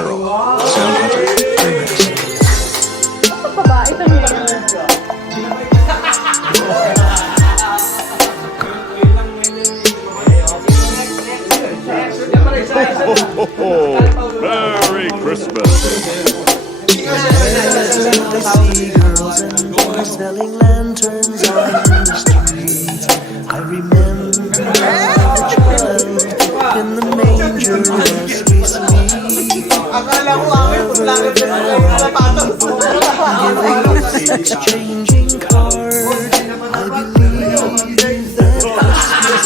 Earl. Sound Hunter Remix. Babae ito niya. Merry Christmas. I see girls and boys selling lanterns on the street. I remember the child in the manger as we sleep. Exchanging cards, I believe that Christmas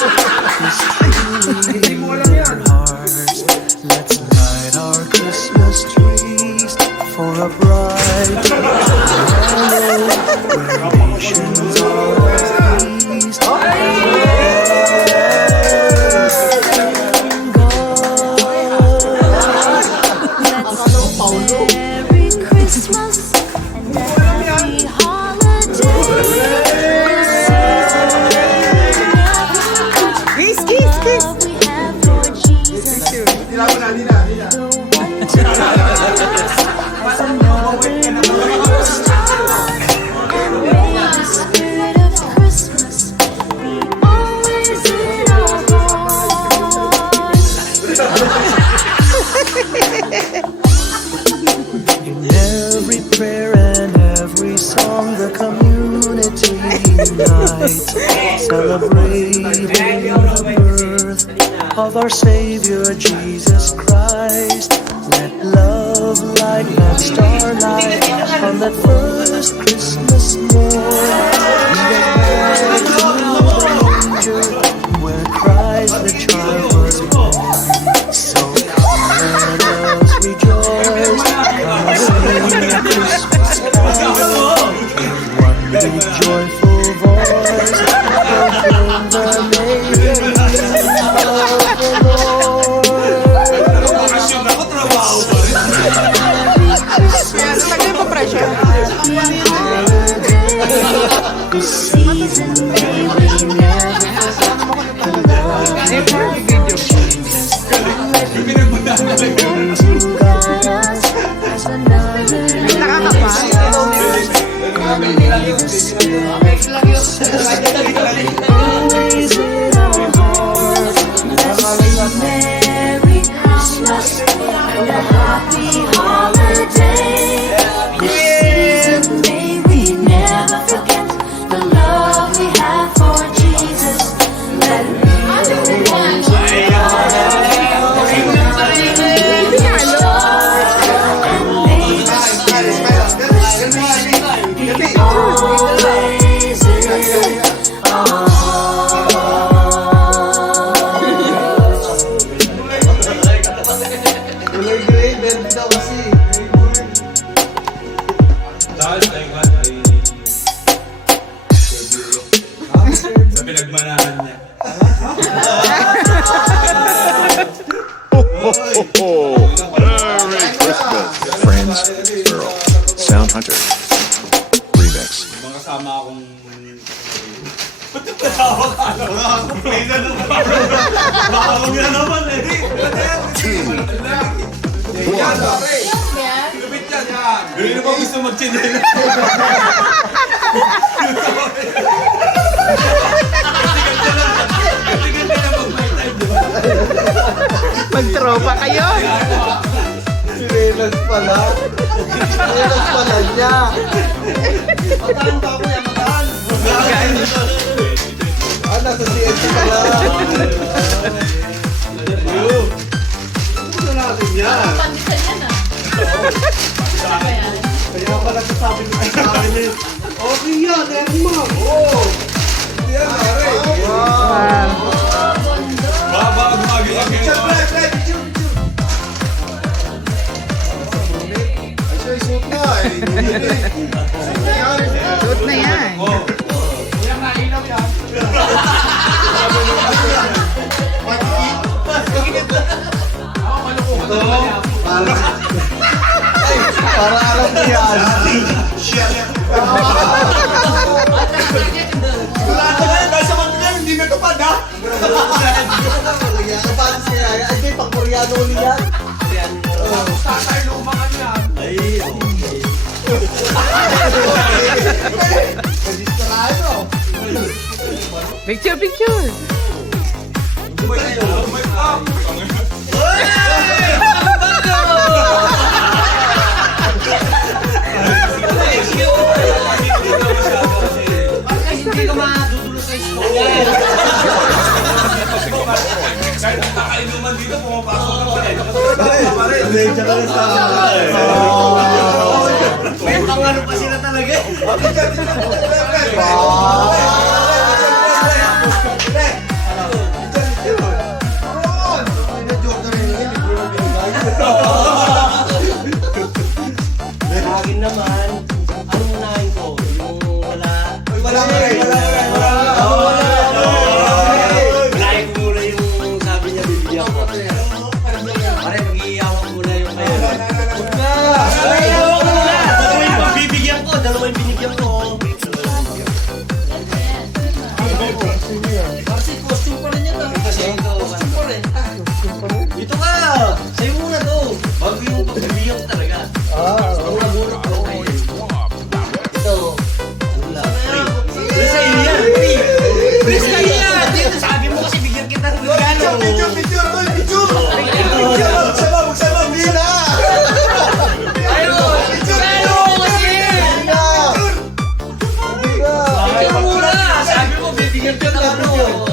is truly in our hearts. Let's light our Christmas trees for a bright tomorrow where nations are pleased. Merry Christmas and a happy holiday. Whiskey, Love we have for Jesus. The one to as another little star. And may the spirit of Christmas be always in our hearts. In every prayer and every song, the community unites, celebrating the birth of our Savior Jesus Christ. Let love light that starlight on that first Christmas morn. Where Christ the child was born. So let us rejoice, come sing a Christmas carol. In one big joyful voice, proclaim the name of the Lord. This season may we never forget the love of Jesus. To guide us as another may the spirit of Christmas always in our hearts. Let's sing Merry Christmas and a happy holiday. This season may we never forget the love we have for Jesus. Let it be always in our hearts. And may the spirit of Christmas be always in our hearts. Charles, ay sa pinagmanahan niya. Merry Christmas. Friends Earl. Sound Hunter Remix. Mga kasama akong... Ba't yung patawa ka? Complain na naman. Baka mo na naman eh. Lupit yan. Hindi na ba gusto mag-chinela? Magtropa kayo. Sirelas pala. Sirelas pala niya. Mataan pa ako yan, mataan. Ah, nasa CNC pala. Ano natin yan? Pandisan yan ah. Kaya pala sasabi ko sa akin eh. Okay yan, Erma. Oo. Yan, pare. Baka gumagawag Picture, kayo. pre, picture. Ay, siya, suot na eh. Suot na yan. Oh. Para alam ko yan. Wala na yan. Dahil sa mga hindi natupad ha. Kapag siya, ay, pang-Koreano ulit yan. Picture, picture. Hindi ka madudulo sa smoke. Kahit ang kakainuman dito, pumapasok na pala. May pangano pa sila talaga. Akin naman, ang unahin ko, yung wala. Unahin ko muna yung sabi niya bibigyan ko. Pare, mag-iiyawan muna yung kayo. Mag-iiyawan ko muna! Dalawa yung pagbibigyan ko, dalawa yung binigyan ko. Kasi costume pa rin yan. Costume pa rin. Dito ka! Sa'yo muna to. Bago yung pagbibigyan ko talaga. Ang nabulot ko. Ito. Wala. Free sa'yo yan. Free sa'yo yan. Dito sabi mo kasi bigyan kita ng regalo. Picture! Picture muna! Sabi mo, bibigyan ka ng ano.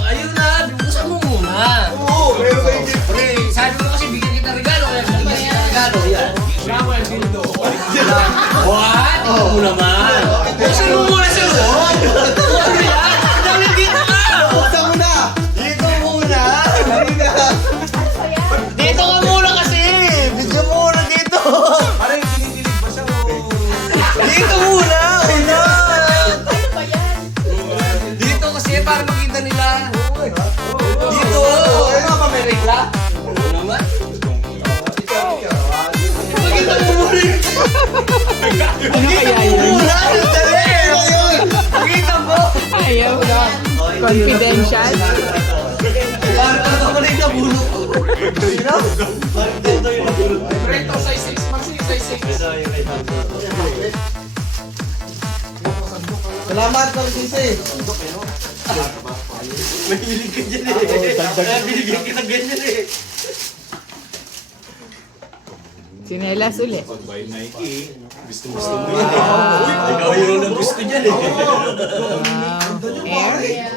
Ayun na, buksan mo muna. Pre, sabi mo kasi bigyan kita ng regalo. Kaya bigyan kita ng regalo. Yan. What? Ikaw mo naman. Buksan mo muna sa loob. Ano yan? Dami dito ka! Buksan mo na! Dito muna! Dito ka muna kasi! Bigyan mo muna dito! Parang kinikilig ba siya o... Dito muna! Una! Dito kasi para makita nila. Dito! Ano ka may regla? Oo naman. Pakita mo muna yun. Pakita mo muna! Dali! Pakita mo! Ayaw na. Confidential. Parang ano ka rin nabulok ko. Parang dito yung nabulok. Recto size 6. Maxi size 6. Salamat, Pang Sisi. May hilig ka dyan eh. Kaya binigyan kita ganyan eh. Sinelas ulit. By Nike, gusto mo yan. Ikaw yung ang gusto dyan eh. Air.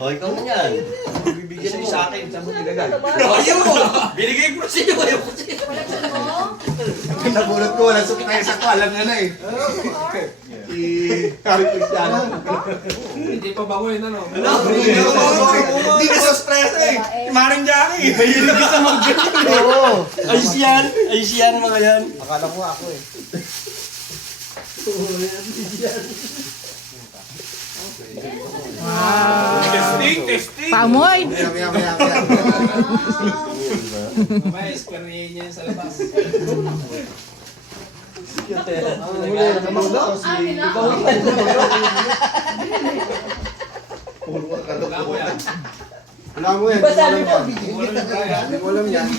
O, ikaw na yan. Bibigyan mo sa akin. Saan mo nilagay? Ayaw mo! Binigay ko sa iyo. Ayaw ko sa iyo. Nagulat ko, walang sukit tayo sa ko, alam nga na eh. Harry Cristiano. Hindi pa bango yun, ano? Hindi ka sa stress eh. Maring Jackie. Mahilig ka sa mag-ganyan eh. Ayos yan. Ayos yan mga yan. Akala ko ako eh. Testing! Pamoy. Maya. May spray niya sa labas. Wala mo yan. Hindi mo alam yan.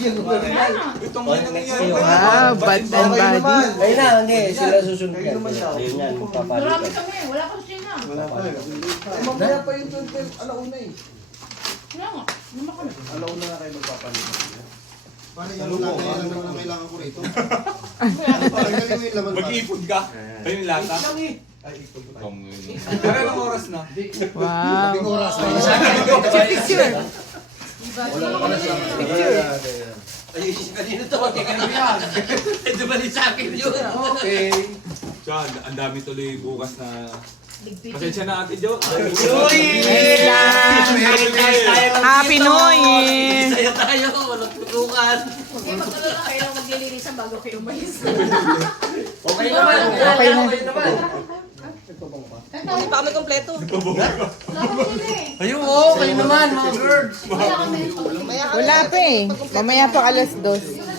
Wow, bad and body. Ayun na, hindi. Sila susunod yan. Ayun yan. Marami kami, wala kang sina. Wala pa eh. Mamaya pa yung 12, alauna eh. Wala nga, lima kami. Alauna na kayo magpapalit. Paano yung lahat na yan naman ang kailangan ko rito? Parang galing mo yung laman ba? Mag-iipod ka. Ayun yung lata. Ay, ito po. Pero anong oras na? Wow. Labing oras na. Picture. Ayun, kanino to? Kanino yan? Ito ba rin sa akin yun? Okay. Diyan, ang dami tuloy bukas na... Pasensya na Ate Jo. Uy! Happy New Year. Saya tayo, walang tutukan. Kasi mag-alala kayo maglilinisan bago kayo umalis. Okay naman. Okay na. Okay naman. Hindi pa kami kompleto. Wala kami sila eh. Ayun, oh, kayo naman, mga girls. Wala kami. Wala pa eh. Mamaya pa 2:00.